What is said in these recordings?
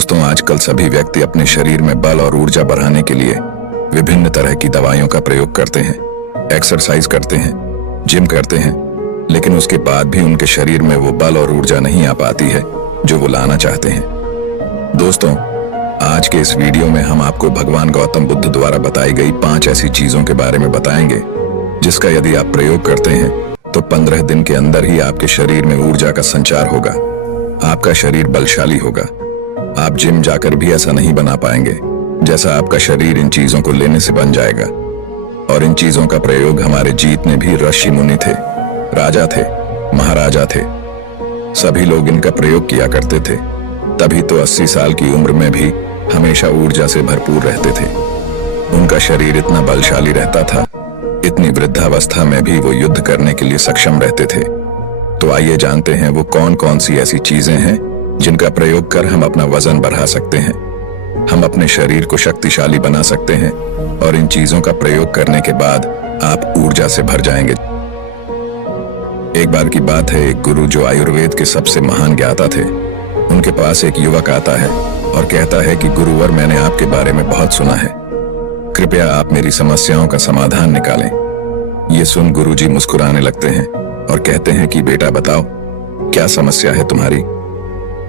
दोस्तों, आजकल सभी व्यक्ति अपने शरीर में बल और ऊर्जा बढ़ाने के लिए विभिन्न तरह की दवाइयों का प्रयोग करते हैं, एक्सरसाइज करते हैं, जिम करते हैं, लेकिन उसके बाद भी उनके शरीर में वो बल और ऊर्जा नहीं आ पाती है जो वो लाना चाहते हैं। दोस्तों, आज के इस वीडियो में हम आपको भगवान गौतम बुद्ध द्वारा बताई गई 5 ऐसी चीजों के बारे में बताएंगे जिसका यदि आप प्रयोग करते हैं तो 15 दिन के अंदर ही आपके शरीर में ऊर्जा का संचार होगा, आपका शरीर बलशाली होगा। आप जिम जाकर भी ऐसा नहीं बना पाएंगे जैसा आपका शरीर इन चीजों को लेने से बन जाएगा। और इन चीजों का प्रयोग हमारे जितने भी ऋषि मुनि थे, राजा थे, महाराजा थे, सभी लोग इनका प्रयोग किया करते थे। तभी तो 80 साल की उम्र में भी हमेशा ऊर्जा से भरपूर रहते थे। उनका शरीर इतना बलशाली रहता था, इतनी वृद्धावस्था में भी वो युद्ध करने के लिए सक्षम रहते थे। तो आइए जानते हैं वो कौन कौन सी ऐसी चीजें हैं जिनका प्रयोग कर हम अपना वजन बढ़ा सकते हैं, हम अपने शरीर को शक्तिशाली बना सकते हैं और इन चीजों का प्रयोग करने के बाद आप ऊर्जा से भर जाएंगे। एक बार की बात है, एक गुरु जो आयुर्वेद के सबसे महान ज्ञाता थे, उनके पास एक युवक आता है और कहता है कि गुरुवर, मैंने आपके बारे में बहुत सुना है, कृपया आप मेरी समस्याओं का समाधान निकालें। ये सुन गुरुजी मुस्कुराने लगते हैं और कहते हैं कि बेटा बताओ, क्या समस्या है तुम्हारी।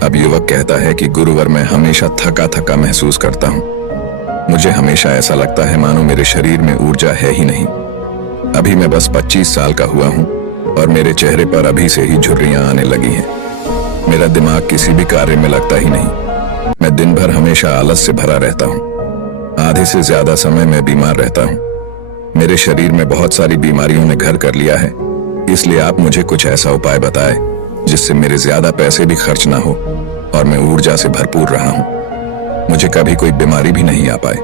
अब युवक कहता है कि गुरुवर, मैं हमेशा थका थका महसूस करता हूँ। मुझे हमेशा ऐसा लगता है मानो मेरे शरीर में ऊर्जा है ही नहीं। अभी मैं बस 25 साल का हुआ हूँ और मेरे चेहरे पर अभी से ही झुर्रियाँ आने लगी हैं। मेरा दिमाग किसी भी कार्य में लगता ही नहीं। मैं दिन भर हमेशा आलस से भरा रहता हूँ। आधे से ज्यादा समय मैं बीमार रहता हूँ। मेरे शरीर में बहुत सारी बीमारियों ने घर कर लिया है, इसलिए आप मुझे कुछ ऐसा उपाय बताएं जिससे मेरे ज्यादा पैसे भी खर्च ना हो और मैं ऊर्जा से भरपूर रहा हूँ। मुझे कभी कोई बीमारी भी नहीं आ पाए,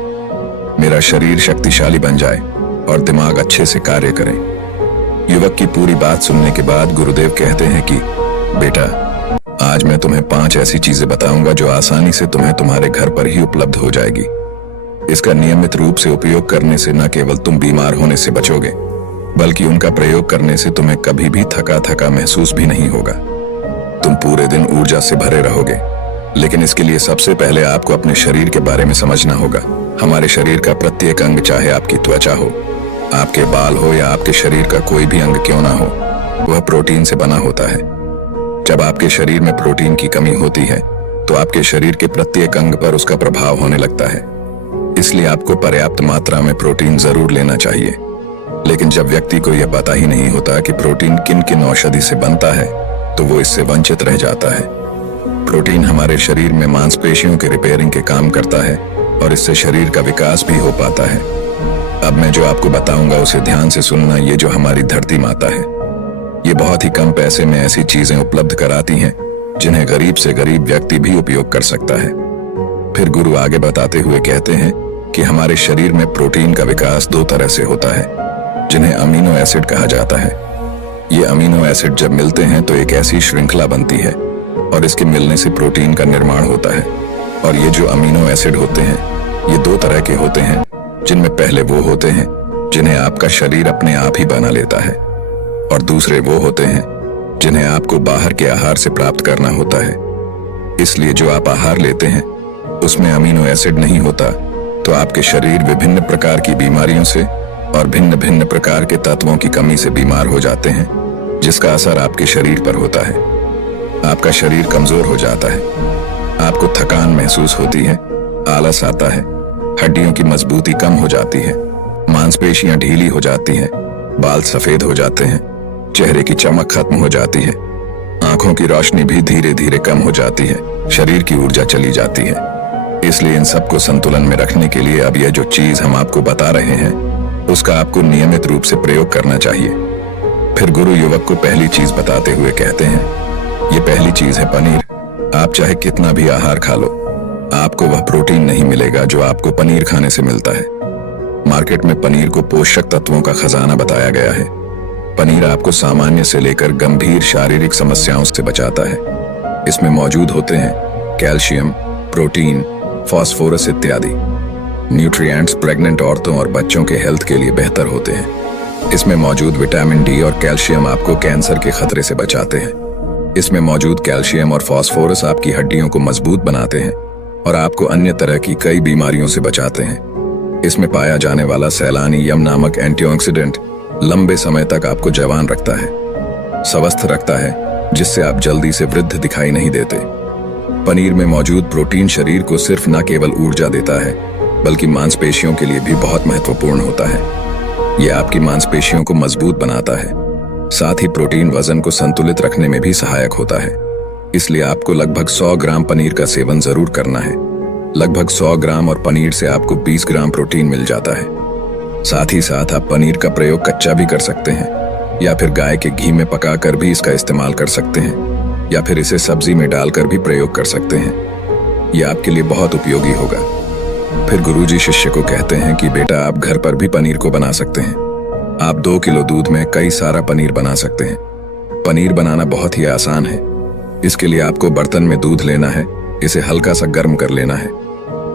मेरा शरीर शक्तिशाली बन जाए और दिमाग अच्छे से कार्य करे। युवक की पूरी बात सुनने के बाद गुरुदेव कहते हैं कि बेटा, आज मैं तुम्हें 5 ऐसी चीजें बताऊंगा जो आसानी से तुम्हें तुम्हारे घर पर ही उपलब्ध हो जाएगी। इसका नियमित रूप से उपयोग करने से न केवल तुम बीमार होने से बचोगे, बल्कि उनका प्रयोग करने से तुम्हें कभी भी थका थका महसूस भी नहीं होगा। तुम पूरे दिन ऊर्जा से भरे रहोगे। लेकिन इसके लिए सबसे पहले आपको अपने शरीर के बारे में समझना होगा। हमारे शरीर का प्रत्येक अंग, चाहे आपकी त्वचा हो, आपके बाल हो या आपके शरीर का कोई भी अंग क्यों ना हो, वह प्रोटीन से बना होता है। जब आपके शरीर में प्रोटीन की कमी होती है तो आपके शरीर के प्रत्येक अंग पर उसका प्रभाव होने लगता है। इसलिए आपको पर्याप्त मात्रा में प्रोटीन जरूर लेना चाहिए। लेकिन जब व्यक्ति को यह पता ही नहीं होता कि प्रोटीन किन किन औषधि से बनता है तो वो इससे वंचित रह जाता है। प्रोटीन हमारे शरीर में मांसपेशियों के रिपेयरिंग के काम करता है और इससे शरीर का विकास भी हो पाता है। अब मैं जो आपको बताऊंगा उसे ध्यान से सुनना। ये जो हमारी धरती माता है, ये बहुत ही कम पैसे में ऐसी चीजें उपलब्ध कराती हैं जिन्हें गरीब से गरीब व्यक्ति भी उपयोग कर सकता है। फिर गुरु आगे बताते हुए कहते हैं कि हमारे शरीर में प्रोटीन का विकास 2 तरह से होता है, जिन्हें अमीनो एसिड कहा जाता है। ये अमीनो एसिड जब मिलते हैं तो एक ऐसी श्रृंखला बनती है और इसके मिलने से प्रोटीन का निर्माण होता है। और ये जो अमीनो एसिड होते हैं, ये 2 तरह के होते हैं, जिनमें पहले वो होते हैं जिन्हें आपका शरीर अपने आप ही बना लेता है और दूसरे वो होते हैं जिन्हें आपको बाहर के आहार से प्राप्त करना होता है। इसलिए जो आप आहार लेते हैं उसमें अमीनो एसिड नहीं होता तो आपके शरीर विभिन्न प्रकार की बीमारियों से और भिन्न भिन्न प्रकार के तत्वों की कमी से बीमार हो जाते हैं, जिसका असर आपके शरीर पर होता है। आपका शरीर कमजोर हो जाता है, आपको थकान महसूस होती है, आलस आता है, हड्डियों की मजबूती कम हो जाती है, मांसपेशियां ढीली हो जाती हैं, बाल सफेद हो जाते हैं, चेहरे की चमक खत्म हो जाती है, आंखों की रोशनी भी धीरे धीरे कम हो जाती है, शरीर की ऊर्जा चली जाती है। इसलिए इन सबको संतुलन में रखने के लिए अब यह जो चीज हम आपको बता रहे हैं उसका आपको नियमित रूप से प्रयोग करना चाहिए। फिर गुरु युवक को पहली चीज बताते हुए कहते हैं, ये पहली चीज है पनीर। आप चाहे कितना भी आहार खा लो, आपको वह प्रोटीन नहीं मिलेगा जो आपको पनीर खाने से मिलता है। मार्केट में पनीर को पोषक तत्वों का खजाना बताया गया है। पनीर आपको सामान्य से लेकर गंभीर शारीरिक समस्याओं से बचाता है। इसमें मौजूद होते हैं कैल्शियम, प्रोटीन, फास्फोरस इत्यादि न्यूट्रिएंट्स प्रेग्नेंट औरतों और बच्चों के हेल्थ के लिए बेहतर होते हैं। इसमें मौजूद विटामिन डी और कैल्शियम आपको कैंसर के खतरे से बचाते हैं। इसमें मौजूद कैल्शियम और फास्फोरस आपकी हड्डियों को मजबूत बनाते हैं और आपको अन्य तरह की कई बीमारियों से बचाते हैं। इसमें पाया जाने वाला सैलानी यम नामक एंटीऑक्सीडेंट लंबे समय तक आपको जवान रखता है, स्वस्थ रखता है, जिससे आप जल्दी से वृद्ध दिखाई नहीं देते। पनीर में मौजूद प्रोटीन शरीर को सिर्फ न केवल ऊर्जा देता है, बल्कि मांसपेशियों के लिए भी बहुत महत्वपूर्ण होता है। यह आपकी मांसपेशियों को मजबूत बनाता है। साथ ही प्रोटीन वजन को संतुलित रखने में भी सहायक होता है। इसलिए आपको लगभग 100 ग्राम पनीर का सेवन जरूर करना है। लगभग 100 ग्राम और पनीर से आपको 20 ग्राम प्रोटीन मिल जाता है। साथ ही साथ आप पनीर का प्रयोग कच्चा भी कर सकते हैं, या फिर गाय के घी में पकाकर भी इसका इस्तेमाल कर सकते हैं, या फिर इसे सब्जी में डालकर भी प्रयोग कर सकते हैं। यह आपके लिए बहुत उपयोगी होगा। फिर गुरुजी शिष्य को कहते हैं कि बेटा, आप घर पर भी पनीर को बना सकते हैं। आप 2 किलो दूध में कई सारा पनीर बना सकते हैं। पनीर बनाना बहुत ही आसान है। इसके लिए आपको बर्तन में दूध लेना है, इसे हल्का सा गर्म कर लेना है,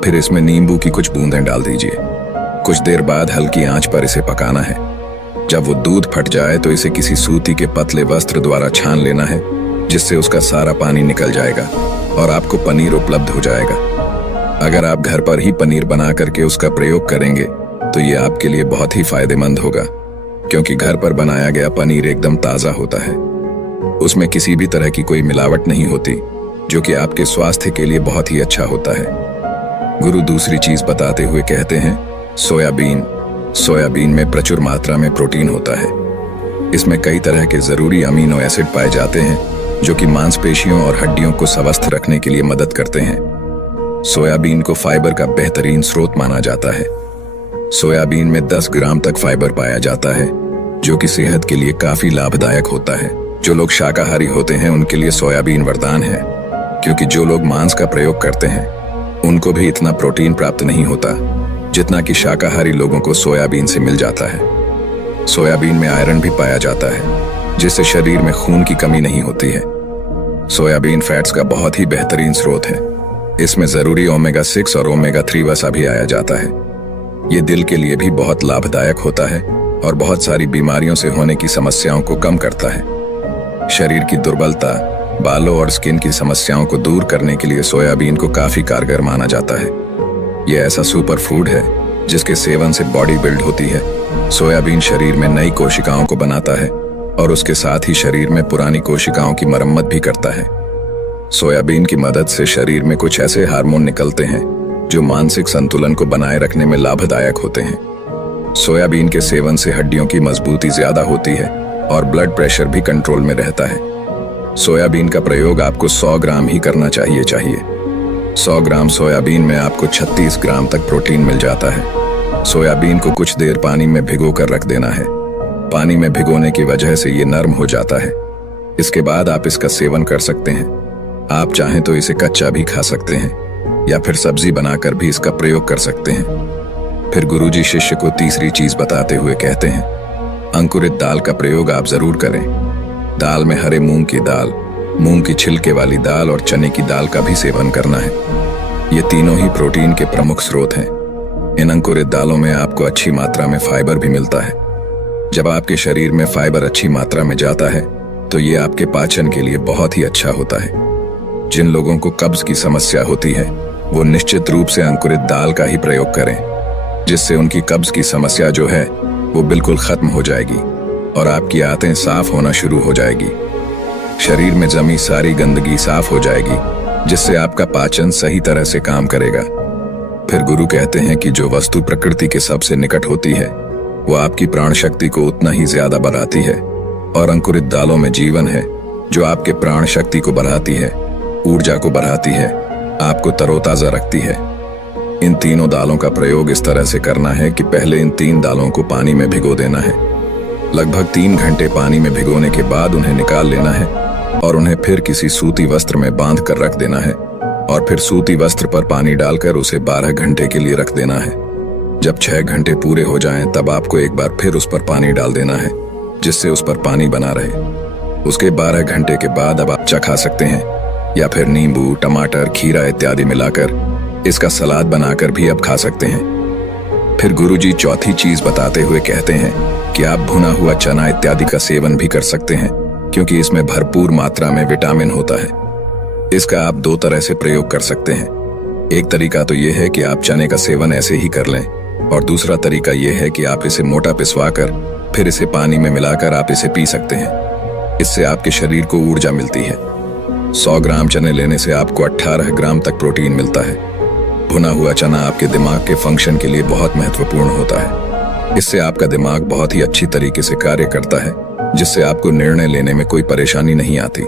फिर इसमें नींबू की कुछ बूंदें डाल दीजिए। कुछ देर बाद हल्की आंच पर इसे पकाना है। जब वो दूध फट जाए तो इसे किसी सूती के पतले वस्त्र द्वारा छान लेना है, जिससे उसका सारा पानी निकल जाएगा और आपको पनीर उपलब्ध हो जाएगा। अगर आप घर पर ही पनीर बना करके उसका प्रयोग करेंगे तो ये आपके लिए बहुत ही फायदेमंद होगा, क्योंकि घर पर बनाया गया पनीर एकदम ताज़ा होता है। उसमें किसी भी तरह की कोई मिलावट नहीं होती, जो कि आपके स्वास्थ्य के लिए बहुत ही अच्छा होता है। गुरु दूसरी चीज बताते हुए कहते हैं, सोयाबीन। सोयाबीन में प्रचुर मात्रा में प्रोटीन होता है। इसमें कई तरह के जरूरी अमीनो एसिड पाए जाते हैं, जो कि मांसपेशियों और हड्डियों को स्वस्थ रखने के लिए मदद करते हैं। सोयाबीन को फाइबर का बेहतरीन स्रोत माना जाता है। सोयाबीन में 10 ग्राम तक फाइबर पाया जाता है, जो कि सेहत के लिए काफी लाभदायक होता है। जो लोग शाकाहारी होते हैं उनके लिए सोयाबीन वरदान है, क्योंकि जो लोग मांस का प्रयोग करते हैं उनको भी इतना प्रोटीन प्राप्त नहीं होता जितना कि शाकाहारी लोगों को सोयाबीन से मिल जाता है। सोयाबीन में आयरन भी पाया जाता है, जिससे शरीर में खून की कमी नहीं होती है। सोयाबीन फैट्स का बहुत ही बेहतरीन स्रोत है। इसमें जरूरी ओमेगा 6 और ओमेगा 3 वसा भी आया जाता है। ये दिल के लिए भी बहुत लाभदायक होता है और बहुत सारी बीमारियों से होने की समस्याओं को कम करता है। शरीर की दुर्बलता, बालों और स्किन की समस्याओं को दूर करने के लिए सोयाबीन को काफी कारगर माना जाता है। यह ऐसा सुपर फूड है जिसके सेवन से बॉडी बिल्ड होती है। सोयाबीन शरीर में नई कोशिकाओं को बनाता है और उसके साथ ही शरीर में पुरानी कोशिकाओं की मरम्मत भी करता है। सोयाबीन की मदद से शरीर में कुछ ऐसे हार्मोन निकलते हैं जो मानसिक संतुलन को बनाए रखने में लाभदायक होते हैं। सोयाबीन के सेवन से हड्डियों की मजबूती ज्यादा होती है और ब्लड प्रेशर भी कंट्रोल में रहता है। सोयाबीन का प्रयोग आपको 100 ग्राम ही करना चाहिए। 100 ग्राम सोयाबीन में आपको 36 ग्राम तक प्रोटीन मिल जाता है। सोयाबीन को कुछ देर पानी में भिगो कर रख देना है। पानी में भिगोने की वजह से ये नरम हो जाता है। इसके बाद आप इसका सेवन कर सकते हैं। आप चाहें तो इसे कच्चा भी खा सकते हैं या फिर सब्जी बनाकर भी इसका प्रयोग कर सकते हैं। फिर गुरुजी शिष्य को तीसरी चीज बताते हुए कहते हैं, अंकुरित दाल का प्रयोग आप जरूर करें। दाल में हरे मूंग की दाल, मूंग की छिलके वाली दाल और चने की दाल का भी सेवन करना है। ये तीनों ही प्रोटीन के प्रमुख स्रोत हैं। इन अंकुरित दालों में आपको अच्छी मात्रा में फाइबर भी मिलता है। जब आपके शरीर में फाइबर अच्छी मात्रा में जाता है तो ये आपके पाचन के लिए बहुत ही अच्छा होता है। जिन लोगों को कब्ज की समस्या होती है वो निश्चित रूप से अंकुरित दाल का ही प्रयोग करें, जिससे उनकी कब्ज की समस्या जो है वो बिल्कुल खत्म हो जाएगी और आपकी आंतें साफ होना शुरू हो जाएगी। शरीर में जमी सारी गंदगी साफ हो जाएगी, जिससे आपका पाचन सही तरह से काम करेगा। फिर गुरु कहते हैं कि जो वस्तु प्रकृति के सबसे निकट होती है वो आपकी प्राण शक्ति को उतना ही ज्यादा बढ़ाती है, और अंकुरित दालों में जीवन है जो आपके प्राण शक्ति को बढ़ाती है, ऊर्जा को बढ़ाती है, आपको तरोताजा रखती है। इन तीनों दालों का प्रयोग इस तरह से करना है कि पहले इन 3 दालों को पानी में भिगो देना है। लगभग 3 घंटे पानी में भिगोने के बाद उन्हें निकाल लेना है और उन्हें फिर किसी सूती वस्त्र में बांध कर रख देना है, और फिर सूती वस्त्र पर पानी डालकर उसे 12 घंटे के लिए रख देना है। जब 6 घंटे पूरे हो जाएं, तब आपको एक बार फिर उस पर पानी डाल देना है, जिससे उस पर पानी बना रहे। उसके 12 घंटे के बाद अब आप चखा सकते हैं, या फिर नींबू, टमाटर, खीरा इत्यादि मिलाकर इसका सलाद बनाकर भी आप खा सकते हैं। फिर गुरुजी चौथी चीज बताते हुए कहते हैं कि आप भुना हुआ चना इत्यादि का सेवन भी कर सकते हैं, क्योंकि इसमें भरपूर मात्रा में विटामिन होता है। इसका आप 2 तरह से प्रयोग कर सकते हैं। एक तरीका तो ये है कि आप चने का सेवन ऐसे ही कर लें, और दूसरा तरीका ये है कि आप इसे मोटा पिसवाकर फिर इसे पानी में मिलाकर आप इसे पी सकते हैं। इससे आपके शरीर को ऊर्जा मिलती है। 100 ग्राम चने लेने से आपको 18 ग्राम तक प्रोटीन मिलता है। भुना हुआ चना आपके दिमाग के फंक्शन के लिए बहुत महत्वपूर्ण होता है। इससे आपका दिमाग बहुत ही अच्छी तरीके से कार्य करता है, जिससे आपको निर्णय लेने में कोई परेशानी नहीं आती।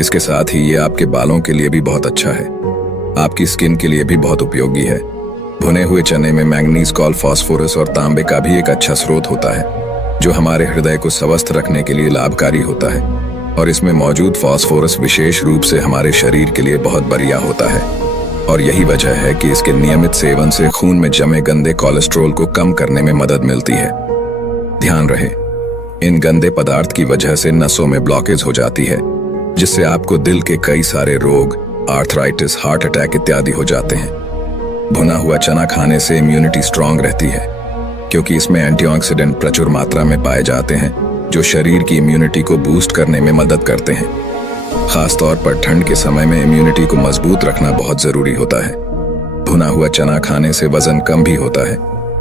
इसके साथ ही ये आपके बालों के लिए भी बहुत अच्छा है। आपकी स्किन के लिए भी बहुत उपयोगी है। भुने हुए चने में मैंगनीज, कॉल, फास्फोरस और तांबे का भी एक अच्छा स्रोत होता है, जो हमारे हृदय को स्वस्थ रखने के लिए लाभकारी होता है। और इसमें मौजूद फास्फोरस विशेष रूप से हमारे शरीर के लिए बहुत बढ़िया होता है। और यही वजह है कि इसके नियमित सेवन से खून में जमे गंदे कोलेस्ट्रॉल को कम करने में मदद मिलती है। ध्यान रहे, इन गंदे पदार्थ की वजह से नसों में ब्लॉकेज हो जाती है, जिससे आपको दिल के कई सारे रोग, आर्थराइटिस, हार्ट अटैक इत्यादि हो जाते हैं। भुना हुआ चना खाने से इम्यूनिटी स्ट्रांग रहती है, क्योंकि इसमें एंटीऑक्सीडेंट प्रचुर मात्रा में पाए जाते हैं, जो शरीर की इम्यूनिटी को बूस्ट करने में मदद करते हैं। खास तौर पर ठंड के समय में इम्यूनिटी को मजबूत रखना बहुत जरूरी होता है। भुना हुआ चना खाने से वजन कम भी होता है,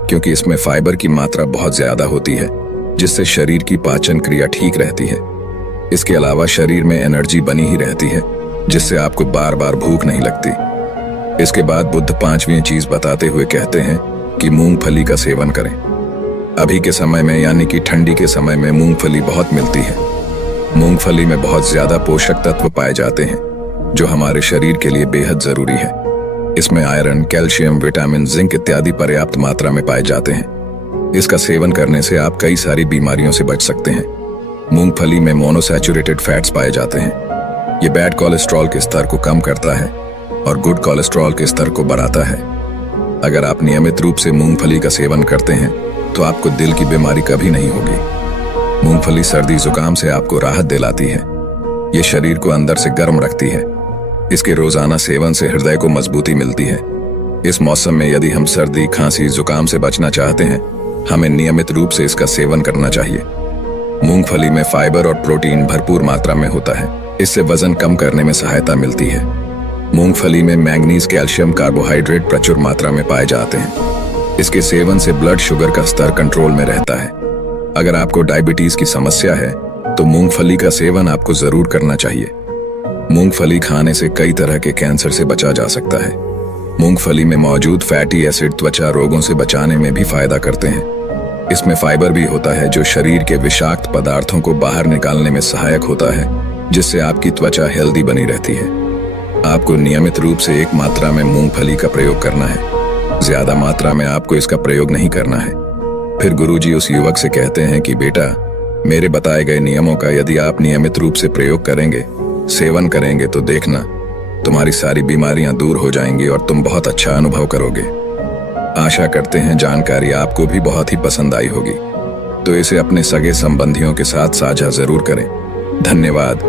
क्योंकि इसमें फाइबर की मात्रा बहुत ज्यादा होती है, जिससे शरीर की पाचन क्रिया ठीक रहती है। इसके अलावा शरीर में एनर्जी बनी ही रहती है, जिससे आपको बार बार भूख नहीं लगती। इसके बाद बुद्ध 5वीं चीज बताते हुए कहते हैं कि मूंगफली का सेवन करें। अभी के समय में यानी कि ठंडी के समय में मूंगफली बहुत मिलती है। मूंगफली में बहुत ज्यादा पोषक तत्व पाए जाते हैं, जो हमारे शरीर के लिए बेहद जरूरी है। इसमें आयरन, कैल्शियम, विटामिन, जिंक इत्यादि पर्याप्त मात्रा में पाए जाते हैं। इसका सेवन करने से आप कई सारी बीमारियों से बच सकते हैं। मूंगफली में मोनोसैचुरेटेड फैट्स पाए जाते हैं। ये बैड कोलेस्ट्रॉल के स्तर को कम करता है और गुड कोलेस्ट्रॉल के स्तर को बढ़ाता है। अगर आप नियमित रूप से मूंगफली का सेवन करते हैं तो आपको दिल की बीमारी कभी नहीं होगी। मूंगफली सर्दी जुकाम से आपको राहत दिलाती है। ये शरीर को अंदर से गर्म रखती है। इसके रोजाना सेवन से हृदय को मजबूती मिलती है। इस मौसम में यदि हम सर्दी, खांसी, जुकाम से बचना चाहते हैं, हमें नियमित रूप से इसका सेवन करना चाहिए। मूंगफली में फाइबर और प्रोटीन भरपूर मात्रा में होता है। इससे वजन कम करने में सहायता मिलती है। मूंगफली में मैंगनीज, कैल्शियम, कार्बोहाइड्रेट प्रचुर मात्रा में पाए जाते हैं। इसके सेवन से ब्लड शुगर का स्तर कंट्रोल में रहता है। अगर आपको डायबिटीज की समस्या है तो मूंगफली का सेवन आपको जरूर करना चाहिए। मूंगफली खाने से कई तरह के कैंसर से बचा जा सकता है। मूंगफली में मौजूद फैटी एसिड त्वचा रोगों से बचाने में भी फायदा करते हैं। इसमें फाइबर भी होता है, जो शरीर के विषाक्त पदार्थों को बाहर निकालने में सहायक होता है, जिससे आपकी त्वचा हेल्दी बनी रहती है। आपको नियमित रूप से एक मात्रा में मूंगफली का प्रयोग करना है। ज्यादा मात्रा में आपको इसका प्रयोग नहीं करना है। फिर गुरुजी उस युवक से कहते हैं कि बेटा, मेरे बताए गए नियमों का यदि आप नियमित रूप से प्रयोग करेंगे, सेवन करेंगे, तो देखना तुम्हारी सारी बीमारियां दूर हो जाएंगी और तुम बहुत अच्छा अनुभव करोगे। आशा करते हैं जानकारी आपको भी बहुत ही पसंद आई होगी। तो इसे अपने सगे संबंधियों के साथ साझा जरूर करें। धन्यवाद।